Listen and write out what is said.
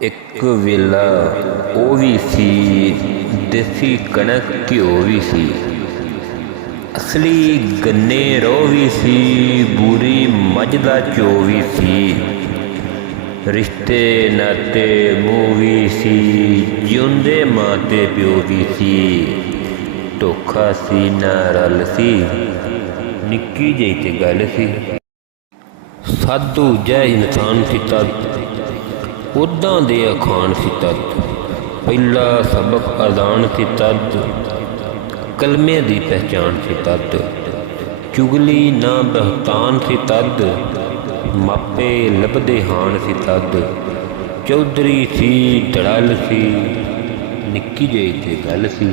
ਇੱਕ ਵੇਲਾ ਉਹ ਵੀ ਸੀ, ਦੇਸੀ ਕਣਕ ਘਿਓ ਵੀ ਸੀ, ਅਸਲੀ ਗੰਨੇ ਰੋਹ ਵੀ ਸੀ, ਬੂਰੀ ਮੱਝ ਦਾ ਚੋ ਵੀ ਸੀ, ਰਿਸ਼ਤੇ ਨਾਤੇ ਮੂੰਹ ਵੀ ਸੀ, ਜਿਉਂਦੇ ਮਾਂ ਤੇ ਪਿਓ ਵੀ ਸੀ, ਧੋਖਾ ਸੀ ਨਾ ਰਲ ਸੀ, ਨਿੱਕੀ ਜਿਹੀ ਤੇ ਗੱਲ ਸੀ। ਸਾਧੂ ਜੈ ਇਨਸਾਨ ਸੀ ਤਦ, ਉੱਦਾਂ ਦੇ ਅਖਾਣ ਸੀ ਤਦ, ਪਹਿਲਾ ਸਬਕ ਅਜ਼ਾਨ ਸੀ ਤਦ, ਕਲਮੇ ਦੀ ਪਹਿਚਾਣ ਸੀ ਤਦ, ਚੁਗਲੀ ਨਾ ਬਹਤਾਨ ਸੀ ਤਦ, ਮਾਪੇ ਲੱਭਦੇ ਹਾਣ ਸੀ ਤਦ, ਚੌਧਰੀ ਸੀ ਧੜੱਲ ਸੀ, ਨਿੱਕੀ ਜਿਹੀ ਤੇ ਗੱਲ ਸੀ।